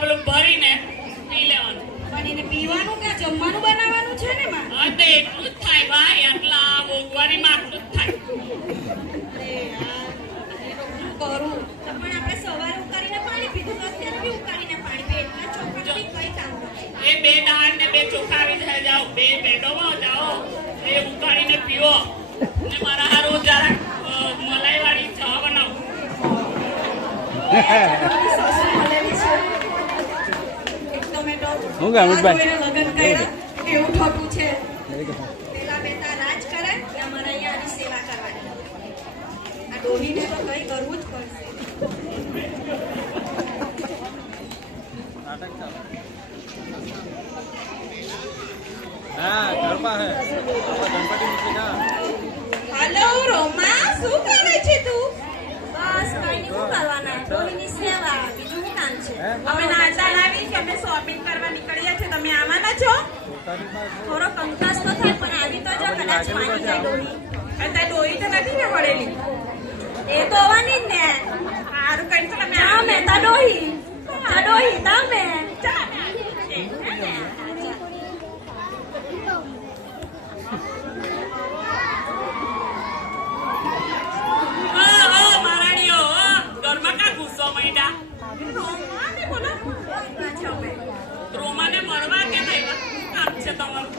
પેલું ભરીને પી લેવાનું. પણ એને પીવાનું કે જમવાનું બનાવવાનું છે ને માં? હા, તો એટલું જ થાય ભાઈ, આટલા મોંઘવારીમાં આટલું જ થાય. અરે યાર, શું કરું? તો પણ આપણે સવારે ઉકાળીને પાણી પીધું, તો અત્યારે બી ઉકાળીને પાણી પીએ. એટલા ચોખાથી કઈ કામ નથી. એ 2 દાળ ને 2 ચોખા આવી જાય, જાઓ 2 પેટોમાં જાઓ, એ ઉકાળીને પીવો. ને મારા હારું જરા મલાઈ વાળી ચા બનાવો. હું ગામ ભાઈ લગ્ન કર્યા એવું ખોટું છે. પેલા બેટા રાજ કરે કે અમારે અહીંયા આની સેવા કરવાની. આ ડોહીને તો કઈ કરવું જ પડશે. હા ગરબા હે ગણપતિ મૂકી ના. હાલો રોમા, શું કરે છે તું? બસ કઈ નહીં, શું કરવાના, ડોહીની સેવા, બીજું શું કામ છે? અમે નાચા લાવી કે અમે શોપિંગ કરવા નીકળ્યા છે, તમે આવવાના છો? થોડો કંકાસ તો થાય પણ આવી તો જો, કદાચ માની જાય ડોહી. અત્યારે ડોહી તો નથી ને પડેલી. એ તો આવવાની જ ને. સારું કઈ તો તમે તા મેં તા ડોહી, તા ડોહી તા મેં. મારાણીઓ ઘરમાં કા ગુસ્સો માંડ્યા? રોમાને મળવા કે નહીં? કામ છે તમારું?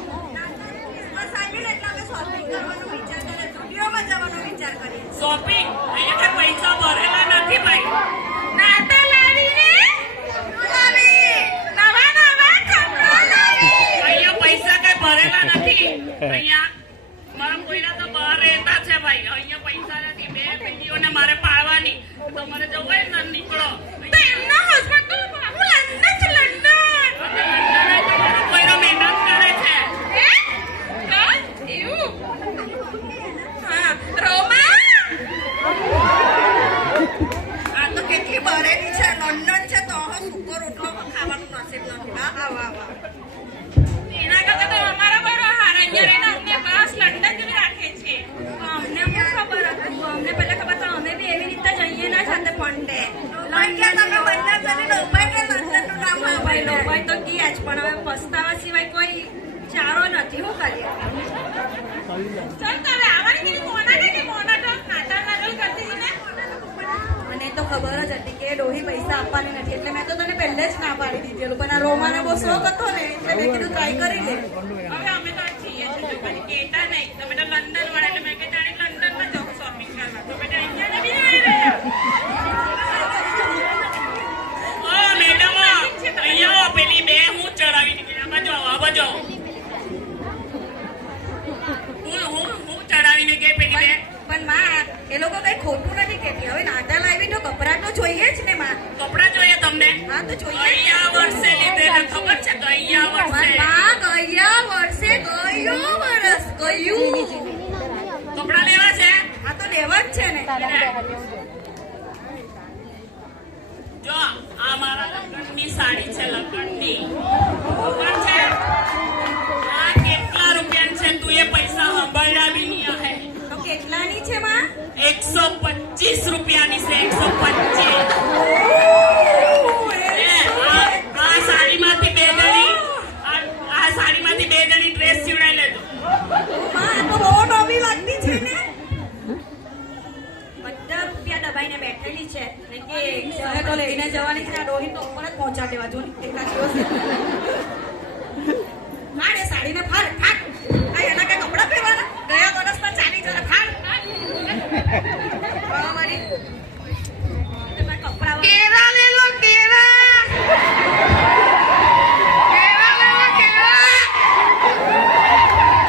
શોપિંગ અહીંયા કઈ પૈસા ભરેલા નથી ભાઈ. નાતા લાવીને અહીંયા પૈસા કઈ ભરેલા નથી. અહીંયા મારા કોઈના તો બહાર રહેતા છે ભાઈ. અહીંયા પૈસા નથી. 2 પેઢીઓને મારે પાળવાની. તમારે જવું હોય ને નીકળો. તો એમના હસબન્ડ તો બાબુ લંડન છે, લંડન. કોઈનો મહેનત કરે છે. એવું હા રોમા, આ તો કેટલી બરેલી છે, લંડન છે તો સૂકો રોટલો ખાવાનું નસીબ નથી. વાહ વાહ વાહ. એના કરતા તો અમારા બરો હાર અહીંયા રહીને અમને બસ લંડન જ રાખે છે. અમને શું ખબર હતું? અમને પહેલા ખબર તો અમે બી એવી રીતે જઈએ ના સાથે પંડે. તો ગયા જ, પણ હવે પસ્તાવા સિવાય કોઈ ચારો નથી. શું કરીએ? ચાલ તમે આવવાની કે મોના કે મોના તો નાટક નાટક કરતી હતી ને. મને તો ખબર જ હતી કે ડોહી પૈસા આપવાની નથી, એટલે મેં તો તને પહેલે જ ના પાડી દીધેલું. પણ આ રોમાને બહુ શોખ હતો ને, એટલે મેં કીધું ટ્રાય કરી લે. હવે અમે તો છીએ જ, જો કઈ કહેતા નહીં. તમે તો લંડન વાળા, એટલે મેં કે જાણે લંડનમાં જાઉં શોપિંગ કરવા. તો બેટા અહીંયા નથી આવી રહ્યા. મેડમ અહીંયા આવો, પેલી 2 હું ચડાવીને ગયા. બાજુ આવો, આ બાજુ આવો. હું ચડાવીને ગઈ પેલી 2. પણ માં, એ લોકો કઈ ખોટું નથી કહેતી. હવે નાતા લાવી તો કપડા તો જોઈએ જ ને માં. કપડા જોઈએ તમને? હા તો જોઈએ. ગયા વર્ષે લીધેલા, ખબર છે? ગયા વર્ષે. માં ગયા વર્ષે, ગયું વર્ષ ગયું. કપડા લેવા છે? આ તો લેવા જ છે ને. જો આ મારા લગ્નની સાડી છે, લગ્નની. ખબર છે? આ કેટલા રૂપિયાની છે? તું એ પૈસા સંભાળ્યા બી નહીં હે. તો કેટલાની છે માં? 125 રૂપિયાની છે. 125. આ સાડીમાંથી 2 જણી, આ સાડીમાંથી 2 જણી ડ્રેસ સીવડાવી લેજો. માં તો બહુ નવી લાગતી છે ને. 50 રૂપિયા દબાઈને બેઠેલી છે ને કે હવે તો લઈને જવાની છે. આ ડોહી તો ઉપર જ પહોંચા દેવા જો ને એકાદ દિવસ. ફાડ એ સાડીને ફાડ ફાડ. આ એના કઈ કપડા પહેરવાના? ગયા વર્ષના ચાલી જરા ફાડ ફાડ. મારી તમારા કપડા કેરા લે લો કેરા. કેરા લે લો કેરા.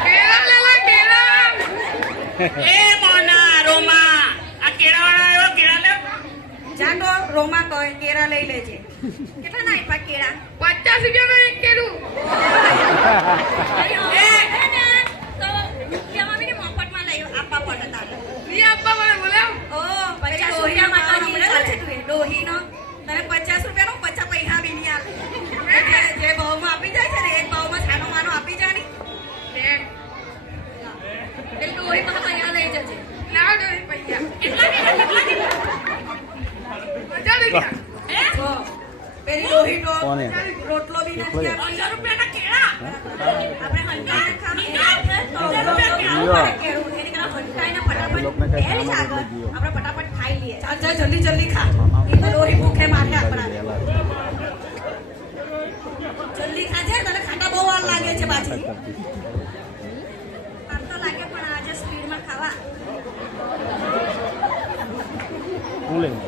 કેરા લે લો કેરા. એ મોના રોમા, આ કેળાવાળા આવ્યો, કેળા લે. જાતો રોમા કહે કેરા લઈ લેજે. કેટલા ના આપ્યા કેરા? 50 રૂપિયાનો એક કેરું. ઈ આપવા મને બોલાવ. ડોહીનો તને 50 રૂપિયાનો 50 પૈસા બી નહીં આપે. જે ભાવમાં આપી જાય છે ને એ ભાવમાં છાનો માનો આપી જાય ને. એટલે ડોહી પાસે પૈસા લઈ જજે. લાવ દોરી પૈસા. કેટલા કેટલા કેટલા કેટલા? 50 રૂપિયા. જો પેલી ડોહી તો કોને? રોટલો બી નથી આપતી. 1000 રૂપિયાના કેળા. આપણે હંતાઈને ખાવાનું. જીઓ. કેળું. એની કરતાં હંતાઈને ફટાફટ પહેરી જ આગળ. આપણે ફટાફટ ખાઈ લઈએ. ચાલ ચાલ જલ્દી જલ્દી ખા. એ તો ડોહી ભૂખે મારે આપણા. જલ્દી ખાજે, તને ખાટા બહુ વાર લાગે છે પાછી. વાર તો લાગે પણ આજે સ્પીડમાં ખાવા. હું લઈને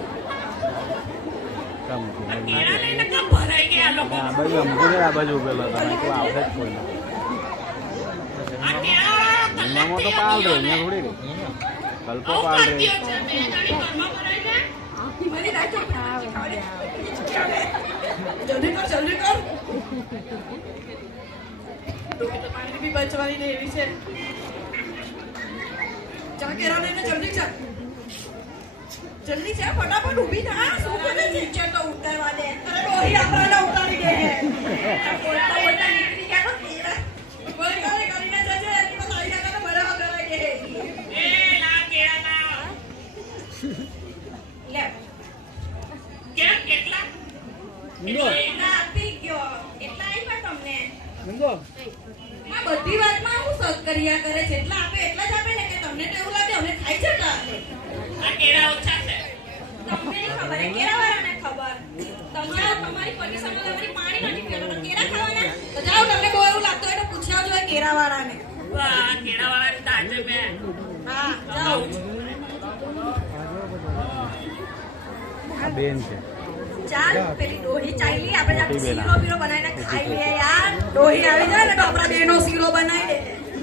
કામ આ કેળા લઈને કેમ ભરાઈ ગયા લોકો? આ બાજુ અમુક આ બાજુ ઉભેલો હતો મેં કહ્યું આવશે જ કોઈ ના આ કેળા એમાં તો પાલ રે અહીંયા થોડી રે કલ્પો આવું પાલ રે કરતી હોય છે. બે જણી ઘરમાં ભરાઈ જાય. મને રાખો જલ્દી કર જલ્દી કર. ડોહી તો પાણી બી બચવાની ને એવી છે. ચા કેરા લઈને જલ્દી ચાલ. જલ્દી છે ફટાફટ ઊભી થા. શું કરે છે? નીચે તો ઉતારવા દે. અરે ડોહી આપણને ઉતારી દે. બોલતા બોલતા નીકળી ગયા તો કેરા. બોલ કરે કરીને જજે. એની તો તારી આગળ બરાબર કરાઈ દે. એ લા કેળા લા. લે કેમ કેટલા? એટલા આપી ગયો. એટલા આપ્યા તમને. આ બધી વાતમાં હું સક કર્યા કરે છે. એટલા આપે એટલા જ આપે ને કે તમને તો એવું લાગે અમે ખાઈ જતા હશે. આ કેળા ઓછા છે. તમને નહીં ખબર એ કેળાવાળાને ખબર. તમે આ તમારી પરીક્ષામાં તમારી પાણી નથી પીવાનું તો કેળા ખાવાના. તો જાઓ તમને બહુ એવું લાગતું હોય તો પૂછી આવજો એ કેળાવાળાને. વાહ કેળાવાળાની તાજે મેં હા જાઓ. આ બેન છે ચાલ પેલી ડોહી ચાલી આપણે મોટી બેન શીરો બીરો બનાવીને ખાઈ લઈએ યાર. ડોહી આવી જાય ને તો આપણા બેનો શીરો બનાવી દે.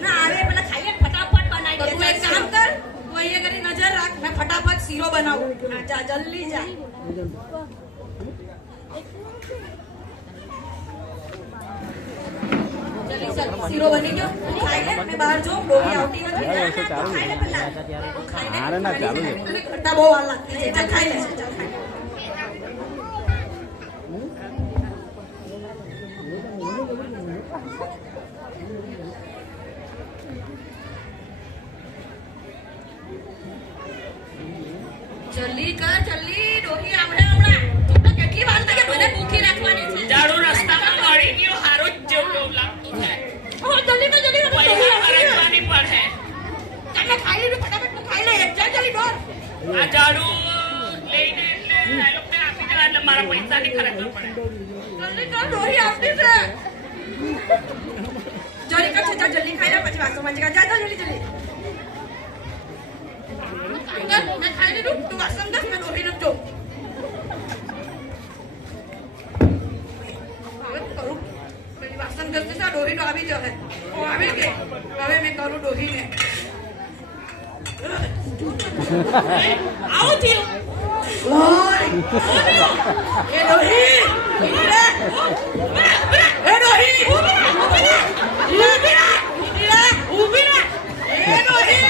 ના આવે પેલા ખાઈએ ને ફટાફટ બનાવી દે. તું એક કામ કર, તું અહીંયા કરી નજર રાખ, મેં ફટાફટ શીરો બનાવું. હા જા જલ્દી જા. જલ્દી ચાલ શીરો બની ગયો. તું ખાઈ લે, મેં બહાર જો ડોહી આવતી નથી. ના, ના, તું ખાઈ લે પેલા. તું ખાઈ લે. હારે ના ચાલુ છે. તને કરતા બહુ વાર લાગતી છે. ચાલ ખાઈ લે ચાલ ખાઈ લે. જલ્દી કર જલ્દી. ડોહી આવડે હમણાં. તું તો કેટલી વાર થઈ ગઈ મને ભૂખી રાખવાની છે. જાડો રસ્તામાં મળી ગયો હારો જ જેવું એવું લાગતું છે. ઓ જલ્દી તો જલ્દી પૈસા ખર્ચવાની પડે. તમે ખાઈ લીધું ફટાફટ તું ખાઈ લે. જા જલ્દી દોડ. આ જાડુ લઈને એટલે આ લોકોને આપી દેવા એટલે મારા પૈસા નહીં ખર્ચવા પડે. જલ્દી કર ડોહી આવતી છે. જલ્દી કર જા જલ્દી ખાઈ લે પછી વાસણ માંજી જા જા જલ્દી જલ્દી. મેં ખાઈ લીધું તું વાસણ ઘસ મેં ડોહી નથી જોઉં. હવે કરું પેલી વાસણ ઘસતી છે ડોહી તો આવી જશે. ઓ આવી ગઈ. હવે મેં કરું ડોહીને. આવું થયું. ઓય એ ડોહી ઊભી રહે. એ ડોહી ઊભી રહે. ઊભી રહે. ઊભી રહે. એ ડોહી